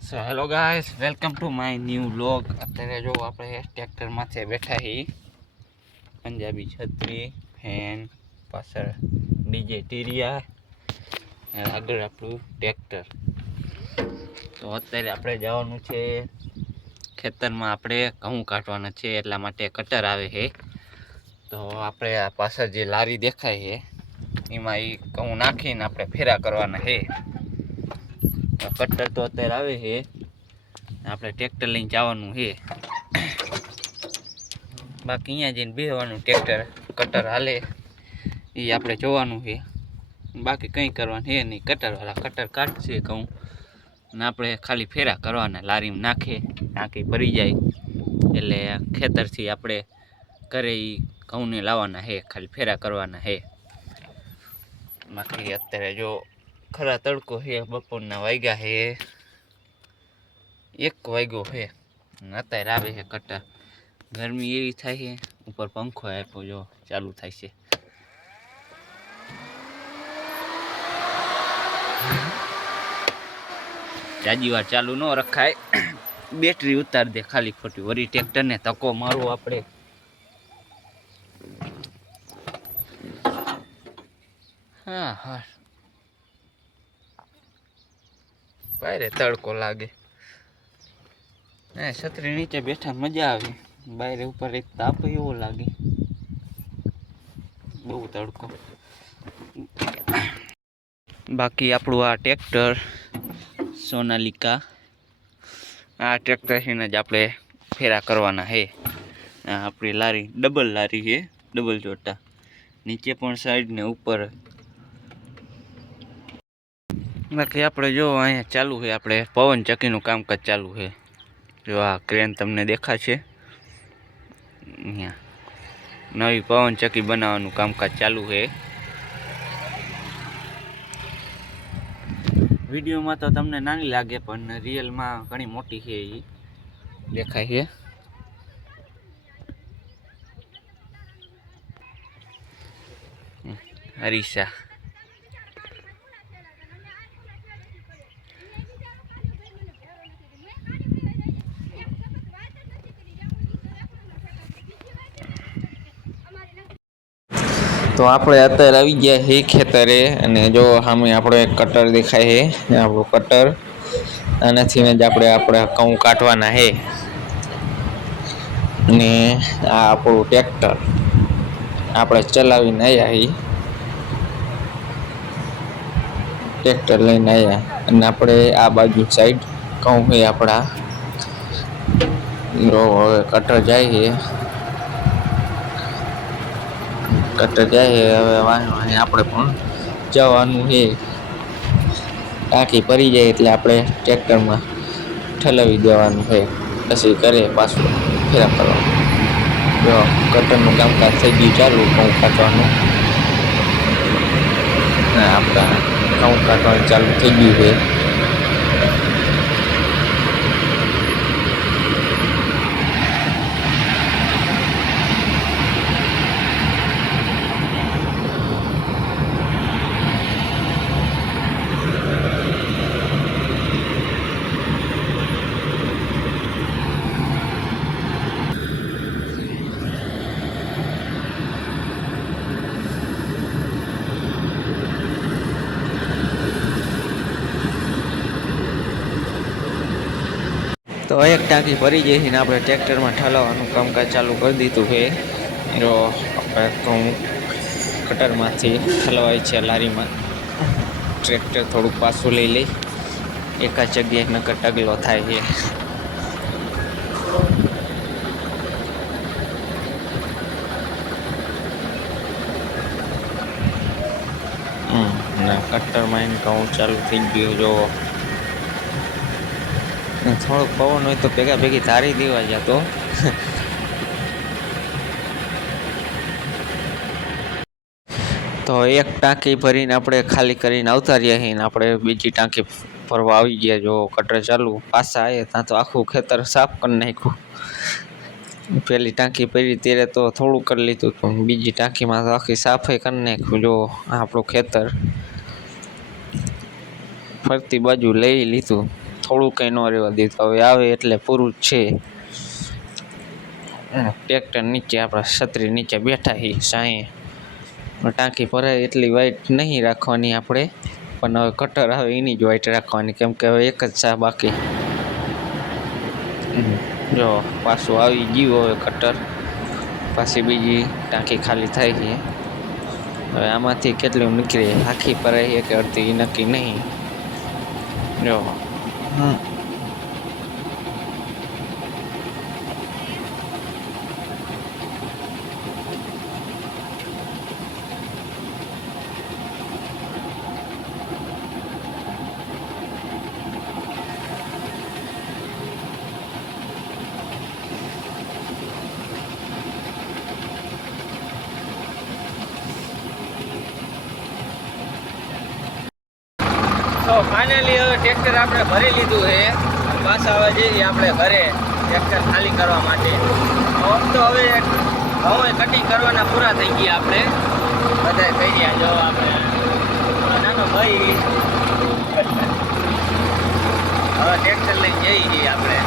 So hello guys, welcome to my new vlog. અત્યારે જો આપણે ટ્રેક્ટરમાંથી બેઠા છીએ. પંજાબી છત્રી, ફેન, પાછળ ડીજે ટીરિયા, આગળ આપણું ટ્રેક્ટર. તો અત્યારે આપણે જવાનું છે ખેતરમાં. આપણે ઘઉં કાઢવાના છે, એટલા માટે કટર આવે છે. તો આપણે આ પાછળ જે લારી દેખાય છે એમાં એ ઘઉં નાખીને આપણે ફેરા કરવાના છે. કટર તો અત્યારે આવે છે, આપણે ટ્રેક્ટર લઈને જવાનું છે. બાકી અહીંયા જઈને બેસવાનું, ટ્રેક્ટર કટર હાલે એ આપણે જોવાનું છે. બાકી કંઈ કરવાનું છે નહીં. કટરવાળા કટર કાઢશે ઘઉં ને આપણે ખાલી ફેરા કરવાના. લારીમાં નાખી ભરી જાય એટલે ખેતરથી આપણે ઘરે એ ઘઉંને લાવવાના છે, ખાલી ફેરા કરવાના છે. બાકી અત્યારે જો ખરા તડકો છે, બપોરના વાગ્યા છે 1 વાગ્યો છે. અત્યારે આવે છે કટર. ગરમી એવી થાય છે, ઉપર પંખો આપ્યો જો ચાલુ થાય છે. જાજી વાર ચાલુ ન રખાય, બેટરી ઉતાર દે ખાલી ખોટી. વળી ટ્રેક્ટરને ધક્કો મારવો આપણે. હા હા, બારે તડકો લાગે. છત્રી નીચે બેઠા મજા આવે, બહાર ઉપર એક તાપ એવો લાગે, બહુ તડકો. બાકી આપણું આ ટ્રેક્ટર સોનાલિકા, આ ટ્રેક્ટરથી જ આપણે ફેરા કરવાના છે. આપણી લારી ડબલ લારી છે, ડબલ ચોટા, નીચે પણ સાઈડ ને ઉપર. બાકી આપણે જો અહીંયા ચાલુ છે, આપણે પવન ચક્કીનું કામકાજ ચાલુ છે. જો આ ક્રેન તમને દેખાશે, અહીંયા નવી પવન ચક્કી બનાવવાનું કામકાજ ચાલુ છે. વિડીયોમાં તો તમને નાની લાગે પણ રિયલમાં ઘણી મોટી છે, એ દેખાય છે. હરીસા તો આપણે અત્યારે આવી ગયા છે ખેતરે, અને જો સામે આપણો એક કટર દેખાય છે, આપણું કટર. આનાથી જ આપણે ઘઉં કાઢવાના છે. અને આ આપણું ટ્રેક્ટર આપણે ચલાવીને આવ્યા છીએ, ટ્રેક્ટર લઈને આવ્યા. અને આપણે આ બાજુ સાઈડ ઘઉં છે આપણા. હવે કટર જાય છે, કટર જાય. હવે આપણે પણ જવાનું છે. ટાંકી ભરી જાય એટલે આપણે ટ્રેક્ટરમાં ઠલાવી દેવાનું છે, પછી ઘરે પાછું ફેરા કરવાનું. જો કટરનું કામકાજ થઈ ગયું ચાલુ, ઘઉં કાઢવાનું. આપણા ઘઉં કાઢવાનું ચાલુ થઈ ગયું છે. તો એક ટાંકી ભરી જઈને આપણે ટ્રેક્ટરમાં ઠલાવવાનું કામકાજ ચાલુ કરી દીધું છે. જો આપણે ઘઉં કટરમાંથી ઠલવાય છે લારીમાં. ટ્રેક્ટર થોડુંક પાછું લઈ એકાદ જગ્યાએ નકર ટગલો થાય છે. ના કટરમાં એને ઘઉં ચાલુ થઈ ગયું. જો થોડોક પવન હોય તો ભેગી તારી દેવા જતો. તો એક ટાંકી ભરીને આપણે ખાલી કરીને આવતા રહ્યા છીએ, આપણે બીજી ટાંકી ભરવા આવી ગયા. જો કટર ચાલુ, પાછા આવે ત્યાં તો આખું ખેતર સાફ કરી નાખ્યું. પેલી ટાંકી ભરી ત્યારે તો થોડું કરી લીધું, પણ બીજી ટાંકીમાં તો આખી સાફાઈ કરી નાખ્યું. જો આપણું ખેતર ફરતી બાજુ લઈ લીધું. થોડું કંઈ ન રહેવા દીધું. હવે આવે એટલે પૂરું જ છે. ટ્રેક્ટર નીચે આપણા છત્રી નીચે બેઠા છીએ સાંયે. ટાંકી ભરાય એટલી વાઇટ નહીં રાખવાની આપણે, પણ હવે કટર આવે એની જ વાઇટ રાખવાની, કેમ કે હવે એક જ સા બાકી. જો પાછું આવી ગયું હવે કટર, પાછી બીજી ટાંકી ખાલી થાય છે. હવે આમાંથી કેટલું નીકળે, આખી ભરાય કે અડધી નક્કી નહીં. જો તો ફાઇનલી હવે ટ્રેક્ટર આપણે ભરી લીધું છે. પાછા હવે જઈએ આપણે ઘરે ટ્રેક્ટર ખાલી કરવા માટે. તો હવે કટિંગ કરવાના પૂરા થઈ ગયા આપણે બધા થઈ ગયા. જો આપણે નાનો ભાઈ હવે ટ્રેક્ટર લઈને જઈએ આપણે.